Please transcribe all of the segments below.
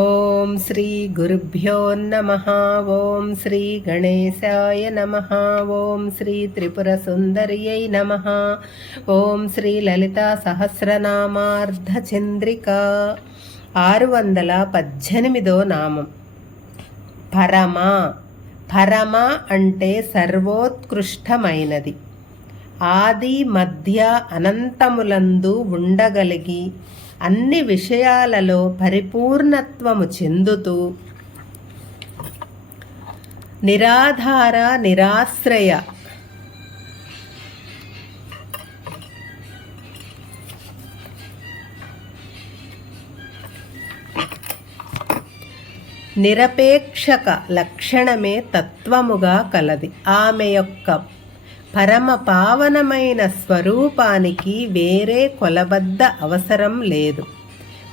ఓం శ్రీ గురుభ్యో నమ. ఓం శ్రీ గణేశాయ నమ. ఓం శ్రీ త్రిపుర సుందర్యై నమ. ఓం శ్రీ లలిత సహస్రనామార్ధచంద్రిక ఆరు వందల పద్దెనిమిదో నామం. పరమ. పరమ అంటే సర్వోత్కృష్టమైనది. ఆది మధ్య అనంతములందు ఉండగలిగి అన్ని విషయాలలో పరిపూర్ణత్వము చెందుతూ నిరాధార నిరాశ్రయ నిరపేక్షక లక్షణమే తత్వముగా కలది. ఆమె యొక్క పరమ పావనమైన స్వరూపానికి వేరే కొలబద్ద అవసరం లేదు.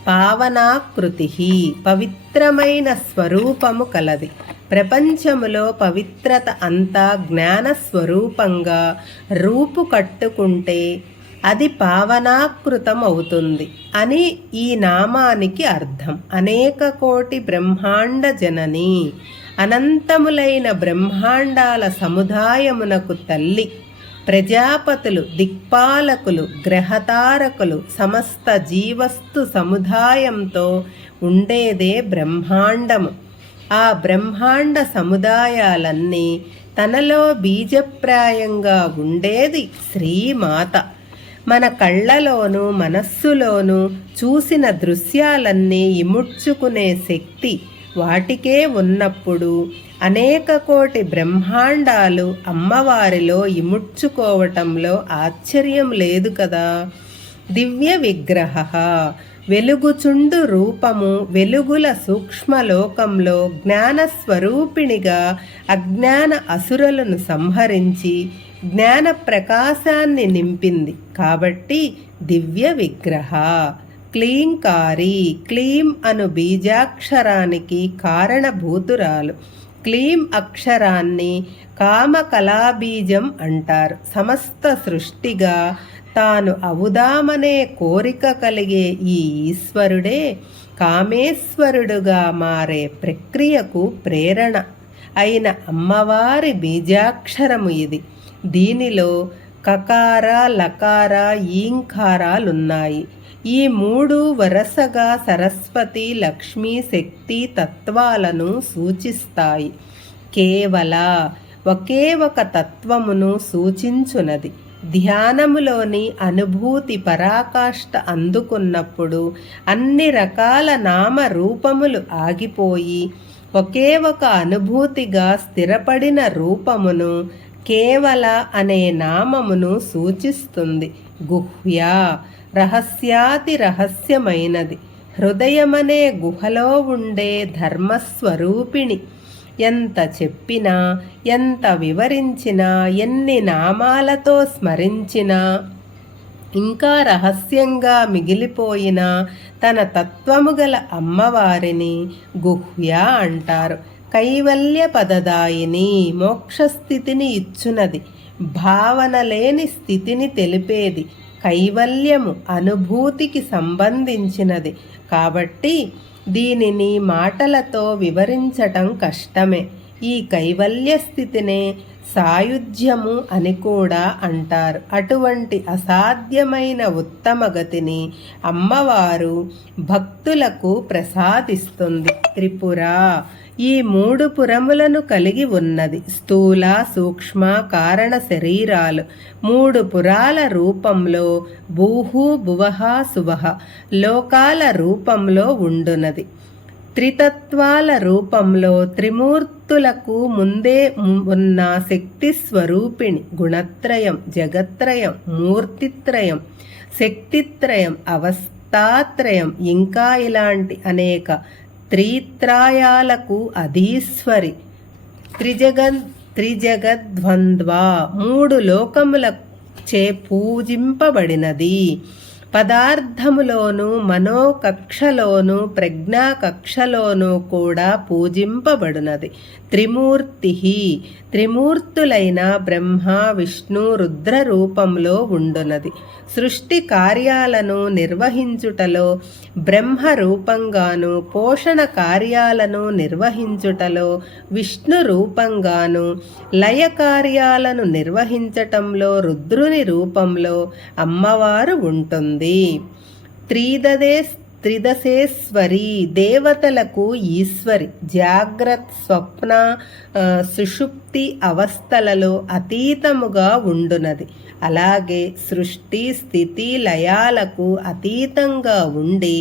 పావనాకృతి పవిత్రమైన స్వరూపము కలది. ప్రపంచములో పవిత్రత అంతా జ్ఞాన స్వరూపంగా రూపు కట్టుకుంటే అది పావనాకృతం అవుతుంది అని ఈ నామానికి అర్థం. అనేక కోటి బ్రహ్మాండ జనని అనంతములైన బ్రహ్మాండాల సముదాయమునకు తల్లి ప్రజాపతులు దిక్పాలకులు గ్రహతారకులు సమస్త జీవస్తు సముదాయంతో ఉండేదే బ్రహ్మాండము. ఆ బ్రహ్మాండ సముదాయాలన్నీ తనలో బీజప్రాయంగా ఉండేది శ్రీమాత. మన కళ్ళలోనూ మనస్సులోనూ చూసిన దృశ్యాలన్నీ ఇముడ్చుకునే శక్తి వాటికే ఉన్నప్పుడు అనేక కోటి బ్రహ్మాండాలు అమ్మవారిలో ఇముడ్చుకోవటంలో ఆశ్చర్యం లేదు కదా. దివ్య విగ్రహ వెలుగుచుండు రూపము వెలుగుల సూక్ష్మలోకంలో జ్ఞానస్వరూపిణిగా అజ్ఞాన అసురులను సంహరించి జ్ఞాన ప్రకాశాన్ని నింపింది కాబట్టి దివ్య విగ్రహ. క్లీంకారి. క్లీం అను బీజాక్షరానికి కారణభూతురాలు. క్లీం అక్షరాన్ని కామకళాబీజం అంటారు. సమస్త సృష్టిగా తాను అవుదామనే కోరిక కలిగే ఈ ఈశ్వరుడే కామేశ్వరుడుగా మారే ప్రక్రియకు ప్రేరణ అయిన అమ్మవారి బీజాక్షరము ఇది. దీనిలో కకార లకార ఈంకారాలున్నాయి. ఈ మూడు వరసగా సరస్వతి లక్ష్మి శక్తి తత్వాలను సూచిస్తాయి. కేవల ఒకే ఒక తత్వమును సూచించునది. ధ్యానములోని అనుభూతి పరాకాష్ట అందుకున్నప్పుడు అన్ని రకాల నామ రూపములు ఆగిపోయి ఒకే ఒక అనుభూతిగా స్థిరపడిన రూపమును కేవల అనే నామమును సూచిస్తుంది. గుహ్యా రహస్యాతి రహస్యమైనది హృదయమనే గుహలో ఉండే ధర్మస్వరూపిణి. ఎంత చెప్పినా ఎంత వివరించినా ఎన్ని నామాలతో స్మరించినా ఇంకా రహస్యంగా మిగిలిపోయిన తన తత్వము గల అమ్మవారిని గుహ్య అంటారు. కైవల్య పదదాయిని మోక్షస్థితిని ఇచ్చునది. భావన లేని స్థితిని తెలిపేది కైవల్యము అనుభూతికి సంబంధించినది. కాబట్టి దీనిని మాటలతో వివరించటం కష్టమే. ఈ కైవల్య స్థితినే సాయుధ్యము అని కూడా అంటారు. అటువంటి అసాధ్యమైన ఉత్తమ గతిని అమ్మవారు భక్తులకు ప్రసాదిస్తుంది. త్రిపుర ఈ మూడు పురములను కలిగి ఉన్నది. స్థూల సూక్ష్మ కారణ శరీరాలు. మూడు పురాల రూపంలో భూహు భువహ శువహ లోకాల రూపంలో ఉండునది. త్రితత్వాల రూపంలో త్రిమూర్తులకు ముందే ఉన్న శక్తి స్వరూపిణి గుణత్రయం జగత్రయం మూర్తిత్రయం శక్తిత్రయం అవస్థాత్రయం ఇంకా ఇలాంటి అనేక త్రిత్రాయాలకు అధీశ్వరి. త్రిజగన్ త్రిజగద్వంద్వ మూడు లోకముల చే పూజింపబడినది. పదార్థములోను మనోకక్షలోను ప్రజ్ఞాకక్షలోను కూడా పూజింపబడునది. త్రిమూర్తి త్రిమూర్తులైన బ్రహ్మ విష్ణు రుద్ర రూపంలో ఉండునది. సృష్టి కార్యాలను నిర్వహించుటలో బ్రహ్మ రూపంగాను పోషణ కార్యాలను నిర్వహించుటలో విష్ణు రూపంగాను లయ కార్యాలను నిర్వహించటంలో రుద్రుని రూపంలో అమ్మవారు ఉంటుంది త్రిదదే త్రిదశేశ్వరి దేవతలకు ఈశ్వరి జాగ్రత్త స్వప్న సుషుప్తి అవస్థలలో అతీతముగా ఉండునది. అలాగే సృష్టి స్థితి లయాలకు అతీతంగా ఉండి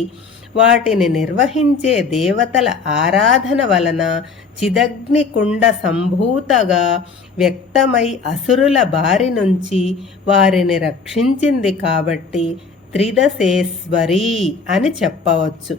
వాటిని నిర్వహించే దేవతల ఆరాధన వలన చిదగ్నికుండ సంభూతగా వ్యక్తమై అసురుల బారి నుంచి వారిని రక్షించింది కాబట్టి త్రిదశేశ్వరి అని చెప్పవచ్చు.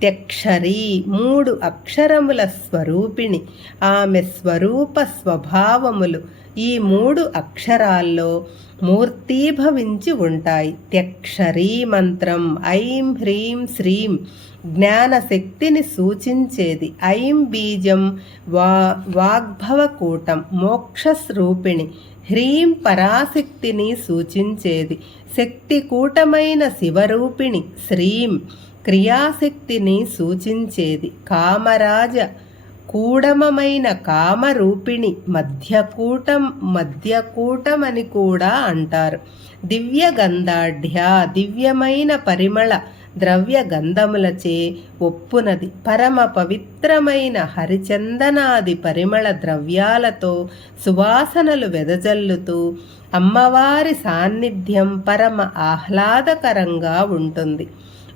త్యక్షరి మూడు అక్షరముల స్వరూపిణి. ఆమె స్వరూప స్వభావములు ఈ మూడు అక్షరాల్లో మూర్తీభవించి ఉంటాయి. త్యక్షరీ మంత్రం ఐం హ్రీం శ్రీం జ్ఞానశక్తిని సూచించేది ఐం బీజం వా వాగ్భవకూటం మోక్షస్రూపిణి. హ్రీం పరాశక్తిని సూచించేది శక్తికూటమైన శివరూపిణి. శ్రీం క్రియాశక్తిని సూచించేది కామరాజ కూడమమైన కామరూపిణి. మధ్యకూటం మధ్యకూటమని కూడా అంటారు. దివ్య గంధాఢ్య దివ్యమైన పరిమళ ద్రవ్య గంధములచే ఒప్పునది. పరమ పవిత్రమైన హరిచందనాది పరిమళ ద్రవ్యాలతో సువాసనలు వెదజల్లుతూ అమ్మవారి సాన్నిధ్యం పరమ ఆహ్లాదకరంగా ఉంటుంది.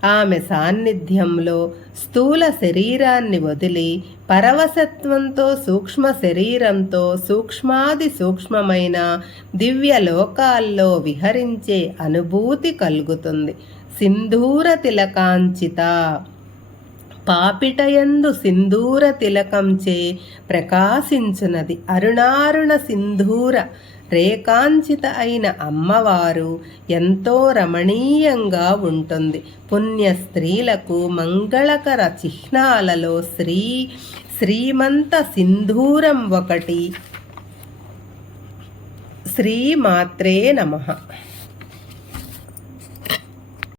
ఆమె సాన్నిధ్యంలో స్థూల శరీరాన్ని వదిలి పరవసత్వంతో సూక్ష్మ శరీరంతో సూక్ష్మాది సూక్ష్మమైన దివ్య లోకాల్లో విహరించే అనుభూతి కలుగుతుంది. సింధూర తిలకాంచిత పాపిటయందు సింధూర తిలకంచే ప్రకాశించునది అరుణారుణ సింధూర రేఖాంచిత అయిన అమ్మవారు ఎంతో రమణీయంగా ఉంటుంది. పుణ్య స్త్రీలకు మంగళకర చిహ్నాలలో శ్రీ శ్రీమంత సింధూరం ఒకటి. శ్రీమాత్రే నమ.